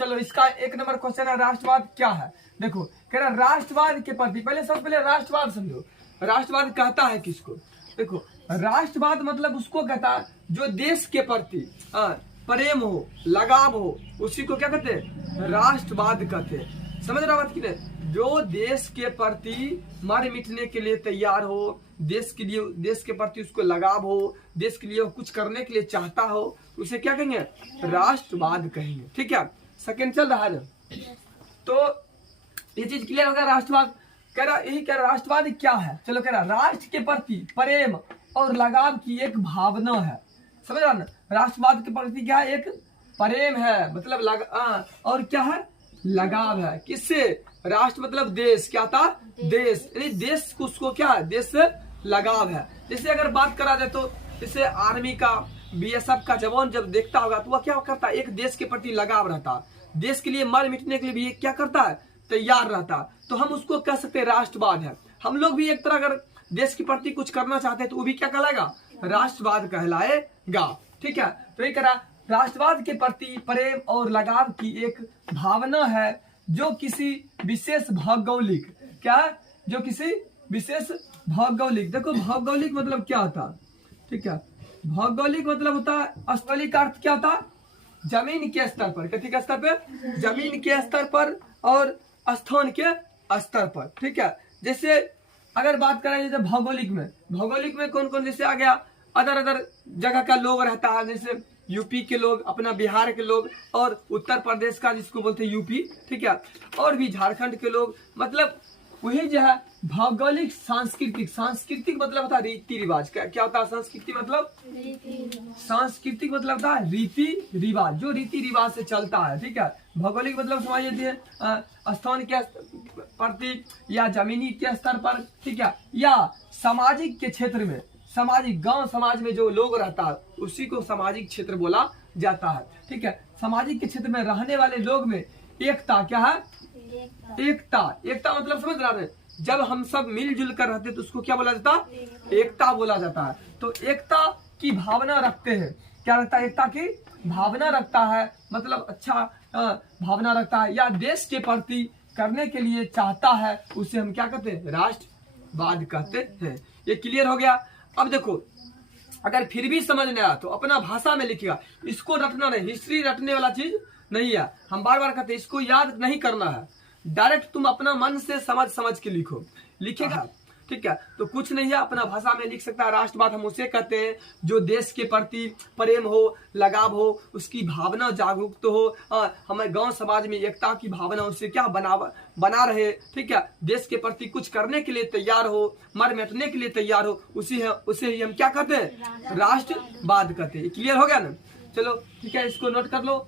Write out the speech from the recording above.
चलो इसका एक नंबर क्वेश्चन है, राष्ट्रवाद क्या है। देखो कह रहा राष्ट्रवाद के प्रति, पहले सबसे पहले राष्ट्रवाद समझो। राष्ट्रवाद कहता है किसको? देखो राष्ट्रवाद मतलब उसको कहता है जो देश के प्रति प्रेम हो, लगाव हो, उसी को क्या कहते हैं? राष्ट्रवाद कहते हैं। समझ रहा बात की नहीं? जो देश के प्रति मर मिटने के लिए तैयार हो, देश के लिए, देश के प्रति उसको लगाव हो, देश के लिए कुछ करने के लिए चाहता हो, उसे क्या कहेंगे? राष्ट्रवाद कहेंगे। ठीक है, सेकंड चल रहा है ना, तो ये चीज क्लियर होगा। राष्ट्रवाद कह रहा, यही कह रहा राष्ट्रवाद क्या है। चलो कह रहा राष्ट्र के प्रति प्रेम और लगाव की एक भावना है। समझ रहा ना? राष्ट्रवाद के प्रति क्या है? एक प्रेम है, मतलब और क्या है? लगाव है। किससे? राष्ट्र मतलब देश, क्या था? देश, यानी देश को, उसको क्या है? देश से लगाव है। जैसे अगर बात करा जाए तो जैसे आर्मी का, बीएसएफ का जवान जब देखता होगा तो वह क्या करता है? एक देश के प्रति लगाव रहता है, देश के लिए मर मिटने के लिए भी क्या करता है? तैयार रहता। तो हम उसको कह सकते हैं राष्ट्रवाद है। हम लोग भी एक तरह अगर देश के प्रति कुछ करना चाहते हैं तो वो भी क्या कहलाएगा? राष्ट्रवाद कहलाएगा। ठीक है, तो ये कह रहा राष्ट्रवाद के प्रति प्रेम और लगाव की एक भावना है जो किसी विशेष भौगोलिक, क्या है? जो किसी विशेष भौगोलिक, देखो भौगोलिक मतलब क्या होता है? ठीक है, भौगोलिक मतलब होता है, स्थलीय का अर्थ क्या होता है? जमीन के स्तर पर, किसी के स्तर पर? जमीन के स्तर पर और स्थान के स्तर पर। ठीक है, जैसे अगर बात करें जैसे भौगोलिक में कौन कौन जैसे आ गया? अदर जगह का लोग रहता है, जैसे यूपी के लोग, अपना बिहार के लोग, और उत्तर प्रदेश का जिसको बोलते हैं यूपी। ठीक है, और भी झारखंड के लोग, मतलब वही जो है भौगोलिक। सांस्कृतिक मतलब होता है रीति रिवाज। क्या होता है संस्कृति मतलब? सांस्कृतिक मतलब होता है रीति रिवाज, जो रीति रिवाज से चलता है। ठीक है, भौगोलिक मतलब समझ लीजिए स्थान के प्रति या जमीनी के स्तर पर। ठीक है, या सामाजिक के क्षेत्र में, सामाजिक गांव समाज में जो लोग रहता है उसी को सामाजिक क्षेत्र बोला जाता है। ठीक है, सामाजिक के क्षेत्र में रहने वाले लोग में एकता, क्या है? एकता मतलब समझ रहा है? जब हम सब मिलजुल कर रहते तो उसको क्या बोला जाता है? एकता बोला जाता है। तो एकता की भावना रखते हैं। क्या रखता है? एकता की भावना रखता है, मतलब अच्छा भावना रखता है, या देश के प्रति करने के लिए चाहता है, उसे हम क्या कहते हैं? राष्ट्रवाद कहते हैं। ये क्लियर हो गया। अब देखो अगर फिर भी समझ नहीं आया तो अपना भाषा में लिखिएगा। इसको रटना नहीं, हिस्ट्री रटने वाला चीज नहीं है। हम बार बार कहते हैं इसको याद नहीं करना है, डायरेक्ट तुम अपना मन से समझ के लिखो, लिखेगा। ठीक है, तो कुछ नहीं है, अपना भाषा में लिख सकता है। राष्ट्रवाद हम उसे कहते हैं जो देश के प्रति प्रेम हो, लगाव हो, उसकी भावना जागरूक हो, हमें गांव समाज में एकता की भावना उसे क्या बना रहे। ठीक है, देश के प्रति कुछ करने के लिए तैयार हो, मर मिटने के लिए तैयार हो, उसे ही हम क्या कहते हैं? राष्ट्रवाद कहते हैं। क्लियर हो गया ना? चलो ठीक है, इसको नोट कर लो।